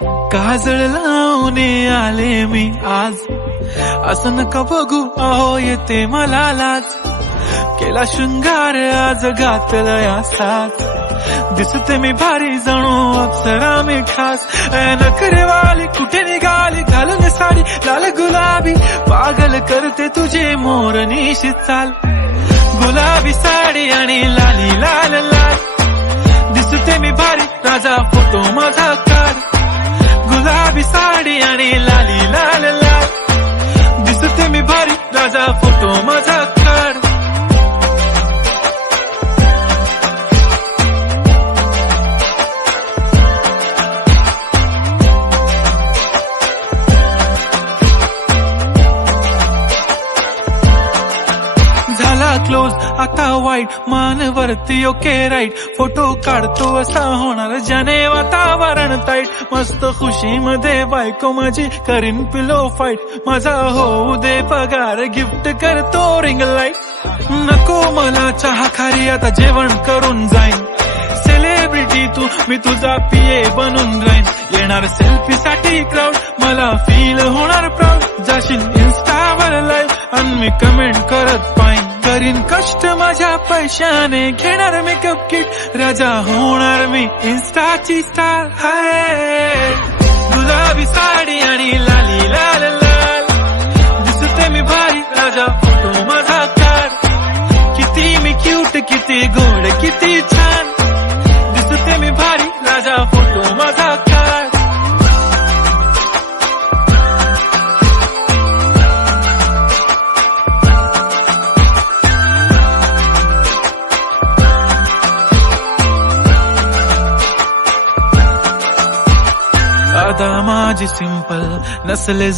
काजळ लावून आले मी आज, असं नका बघू अहो येते मला लाज. केला शृंगार आज घातला या साज, दिसते मी भारी जणू अप्सरा मी खास. नखरेवाली कुठे निघाली घालून साडी लाल गुलाबी, पागल करते तुझे मोरनीशी चाल. गुलाबी साडी आणि लाली लाल लाल, दिसते मी भारी राजा फोटो माझा काढ. गुलाबी साडी आणि लाली लाल लाल, दिसते मी भारी राजा फोटो माझा काढ. झाला क्लोज आता वाईट, मान वरती ओके राईट. फोटो काढतो असा होणार ज्याने वातावरण ताईट. मस्त खुशी मध्ये बायको माझी करीन पिलो फाईट. माझा होऊ दे पगार गिफ्ट करतो रिंग लाईट. नको मला चहा खारी आता जेवण करून जाईन. सेलिब्रिटी तू मी तुझा पिये बनून राहीन. येणार सेल्फी साठी क्राऊड मला फील होणार प्राऊड. जाशील इन्स्टावर लाईव्ह आणि मी कमेंट करत पाईन. करीन कष्ट माझ्या पैशाने घेणार मेकअप किट. राजा होणार मी इन्स्टाची स्टार. हाय गुलाबी साडी आणि लाली लाल लाल, दिसते मी भारी राजा फोटो माझा काढ. किती मी क्यूट किती गोड किती छान, दिसते मी भारी राजा फोटो माझा काढ. आता माझी सिंपल नसले